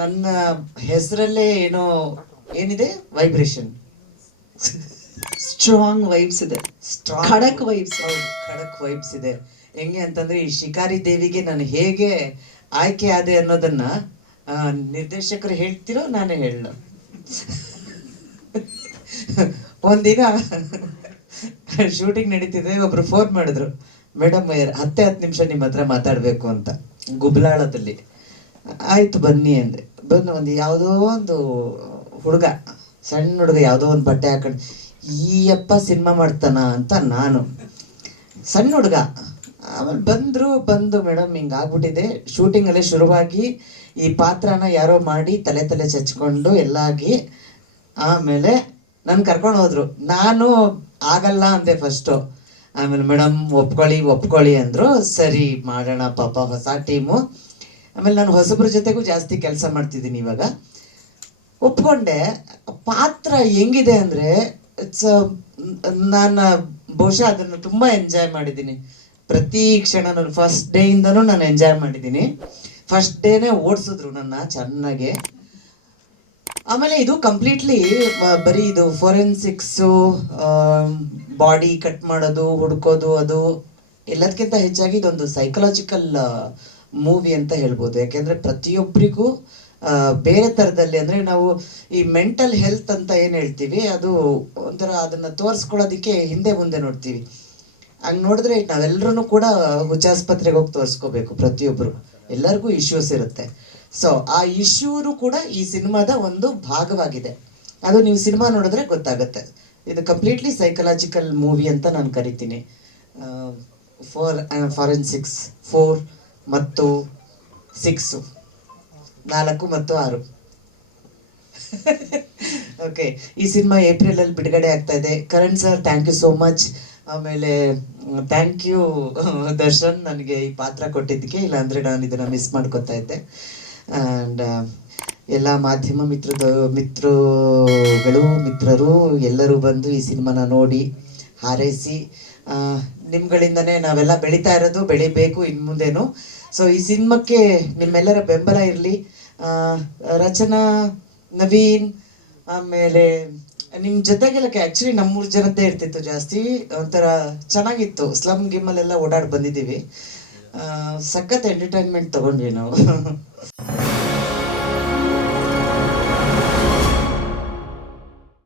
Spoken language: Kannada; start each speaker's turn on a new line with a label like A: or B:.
A: ನನ್ನ ಹೆಸರಲ್ಲೇ ಏನೋ ಏನಿದೆ? ವೈಬ್ರೇಷನ್
B: ಸ್ಟ್ರಾಂಗ್ ವೈಬ್ಸ್ ಇದೆ. ಖಡಕ್ ವೈಬ್ಸ್
A: ಖಡಕ್ ವೈಬ್ಸ್ ಇದೆ. ಹೆಂಗೆ ಅಂತಂದ್ರೆ ಈ ಶಿಕಾರಿ ದೇವಿಗೆ ನಾನು ಹೇಗೆ ಆಯ್ಕೆ ಆದೆ ಅನ್ನೋದನ್ನ ನಿರ್ದೇಶಕರು ಹೇಳ್ತಿರೋ ನಾನೇ ಹೇಳ ಒಂದಿನ ಶೂಟಿಂಗ್ ನಡೀತಿದೆ ಒಬ್ರು ಫೋನ್ ಮಾಡಿದ್ರು. ಮೇಡಮ್ ಹತ್ತೆ ಹತ್ತು ನಿಮಿಷ ನಿಮ್ಮ ಹತ್ರ ಮಾತಾಡ್ಬೇಕು ಅಂತ. ಗುಬ್ಲಾಳದಲ್ಲಿ. ಆಯ್ತು ಬನ್ನಿ ಅಂದೆ. ಬಂದು ಒಂದು ಯಾವುದೋ ಒಂದು ಹುಡುಗ, ಸಣ್ಣ ಹುಡುಗ ಯಾವುದೋ ಒಂದು ಬಟ್ಟೆ ಹಾಕೊಂಡು, ಈ ಅಪ್ಪ ಸಿನಿಮಾ ಮಾಡ್ತಾನ ಅಂತ ನಾನು. ಸಣ್ಣ ಹುಡುಗ, ಆಮೇಲೆ ಬಂದರು, ಬಂದು ಮೇಡಮ್ ಹಿಂಗೆ ಆಗ್ಬಿಟ್ಟಿದೆ. ಶೂಟಿಂಗಲ್ಲೇ ಶುರುವಾಗಿ ಈ ಪಾತ್ರನ ಯಾರೋ ಮಾಡಿ ತಲೆ ತಲೆ ಚಚ್ಕೊಂಡು ಎಲ್ಲ ಆಗಿ ಆಮೇಲೆ ನನ್ನ ಕರ್ಕೊಂಡು ಹೋದ್ರು. ನಾನು ಆಗಲ್ಲ ಅಂದೆ ಫಸ್ಟು ಆಮೇಲೆ ಮೇಡಮ್, ಒಪ್ಕೊಳ್ಳಿ ಒಪ್ಕೊಳ್ಳಿ ಅಂದರು. ಸರಿ ಮಾಡೋಣ ಪಾಪ ಹೊಸ ಟೀಮು. ಆಮೇಲೆ ನಾನು ಹೊಸಬ್ರ ಜೊತೆಗೂ ಜಾಸ್ತಿ ಕೆಲಸ ಮಾಡ್ತಿದ್ದೀನಿ ಇವಾಗ. ಒಪ್ಕೊಂಡೆ, ಪಾತ್ರ ಹೆಂಗಿದೆ ಅಂದರೆ ಇಟ್ಸ್ ನಾನು ಬಹುಶಃ ಅದನ್ನು ತುಂಬ ಎಂಜಾಯ್ ಮಾಡಿದ್ದೀನಿ. ಪ್ರತಿ ಕ್ಷಣ ನಾನು ಫಸ್ಟ್ ಡೇಯಿಂದನೂ ನಾನು ಎಂಜಾಯ್ ಮಾಡಿದ್ದೀನಿ. ಫಸ್ಟ್ ಡೇನೇ ಓಡಿಸಿದ್ರು ನನ್ನ ಚೆನ್ನಾಗೆ. ಆಮೇಲೆ ಇದು ಕಂಪ್ಲೀಟ್ಲಿ ಬರೀ ಇದು ಫೋರೆನ್ಸಿಕ್ಸು ಬಾಡಿ ಕಟ್ ಮಾಡೋದು, ಹುಡ್ಕೋದು, ಅದು ಎಲ್ಲದಕ್ಕಿಂತ ಹೆಚ್ಚಾಗಿ ಇದೊಂದು ಸೈಕಲಾಜಿಕಲ್ ಮೂವಿ ಅಂತ ಹೇಳ್ಬೋದು. ಯಾಕೆಂದರೆ ಪ್ರತಿಯೊಬ್ಬರಿಗೂ ಬೇರೆ ಥರದಲ್ಲಿ ಅಂದರೆ ನಾವು ಈ ಮೆಂಟಲ್ ಹೆಲ್ತ್ ಅಂತ ಏನು ಹೇಳ್ತೀವಿ, ಅದು ಒಂಥರ ಅದನ್ನು ತೋರಿಸ್ಕೊಳ್ಳೋದಕ್ಕೆ ಹಿಂದೆ ಮುಂದೆ ನೋಡ್ತೀವಿ. ಹಂಗೆ ನೋಡಿದ್ರೆ ನಾವೆಲ್ಲರೂ ಕೂಡ ಹುಚ್ಚಾಸ್ಪತ್ರೆಗೆ ಹೋಗಿ ತೋರಿಸ್ಕೋಬೇಕು ಪ್ರತಿಯೊಬ್ಬರು ಎಲ್ಲರಿಗೂ ಇಶ್ಯೂಸ್ ಇರುತ್ತೆ. ಸೊ ಆ ಇಶ್ಯೂನು ಕೂಡ ಈ ಸಿನಿಮಾದ ಒಂದು ಭಾಗವಾಗಿದೆ. ಅದು ನೀವು ಸಿನಿಮಾ ನೋಡಿದ್ರೆ ಗೊತ್ತಾಗುತ್ತೆ. ಇದು ಕಂಪ್ಲೀಟ್ಲಿ ಸೈಕಲಾಜಿಕಲ್ ಮೂವಿ ಅಂತ ನಾನು ಕರಿತೀನಿ. ಫಾರ್ ಫಾರೆನ್ಸಿಕ್ಸ್ ಫೋರ್ ಮತ್ತು ಸಿಕ್ಸು ನಾಲ್ಕು ಮತ್ತು ಆರು. ಓಕೆ ಈ ಸಿನಿಮಾ ಏಪ್ರಿಲ್ ಅಲ್ಲಿ ಬಿಡುಗಡೆ ಆಗ್ತಾ ಇದೆ. Karan sir thank you so much ಆಮೇಲೆ ಥ್ಯಾಂಕ್ ಯು ದರ್ಶನ್ ನನಗೆ ಈ ಪಾತ್ರ ಕೊಟ್ಟಿದ್ದಕ್ಕೆ, ಇಲ್ಲಾಂದ್ರೆ ನಾನು ಇದನ್ನ ಮಿಸ್ ಮಾಡ್ಕೊತಾ ಇದ್ದೆ. ಆ್ಯಂಡ್ ಎಲ್ಲ ಮಾಧ್ಯಮ ಮಿತ್ರದ ಮಿತ್ರಗಳು ಮಿತ್ರರು ಎಲ್ಲರೂ ಬಂದು ಈ ಸಿನಿಮಾನ ನೋಡಿ ಹಾರೈಸಿ ನಿಮ್ಗಳಿಂದನೇ ನಾವೆಲ್ಲ ಬೆಳೀತಾ ಇರೋದು, ಬೆಳಿಬೇಕು ಇನ್ನು ಮುಂದೇನು ಸೊ ಈ ಸಿನಿಮಾಕ್ಕೆ ನಿಮ್ಮೆಲ್ಲರ ಬೆಂಬಲ ಇರಲಿ. ರಚನಾ, ನವೀನ್, ಆಮೇಲೆ ನಿಮ್ಮ ಜೊತೆಗೆಲ್ಲ ಆ್ಯಕ್ಚುಲಿ ನಮ್ಮೂರು ಜನದ್ದೇ ಇರ್ತಿತ್ತು ಜಾಸ್ತಿ. ಒಂಥರ ಚೆನ್ನಾಗಿತ್ತು. ಸ್ಲಮ್ ಗಿಮ್ಮಲ್ಲೆಲ್ಲ ಓಡಾಡಿ ಬಂದಿದ್ದೀವಿ. ಸಖತ್ ಎಂಟರ್ಟೈನ್ಮೆಂಟ್ ತಗೊಂಡ್ವಿ ನಾವು.